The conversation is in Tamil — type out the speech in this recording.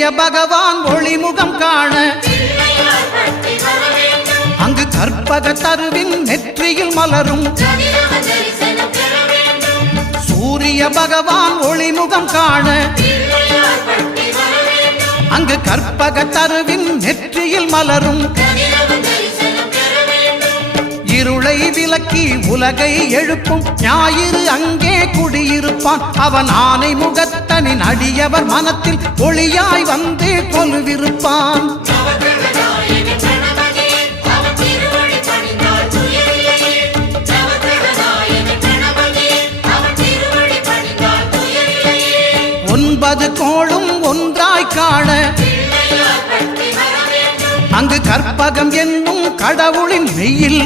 சூரிய பகவான் ஒளிமுகம் காண அங்கு கற்பக தருவின் நெற்றியில் மலரும் சூரிய பகவான் ஒளிமுகம் காண அங்கு கற்பக தருவின் நெற்றியில் மலரும் இருளை விலக்கி உலகை எழுப்பும் ஞாயிறு அங்கே குடியிருப்பான் அவன் ஆனை முகத்தனின் அடியவர் மனத்தில் ஒளியாய் வந்து கொலுவிருப்பான் ஒன்பது கோளும் ஒன்றாய் காண அங்கு கற்பகம் என்னும் கடவுளின் மெய்யில்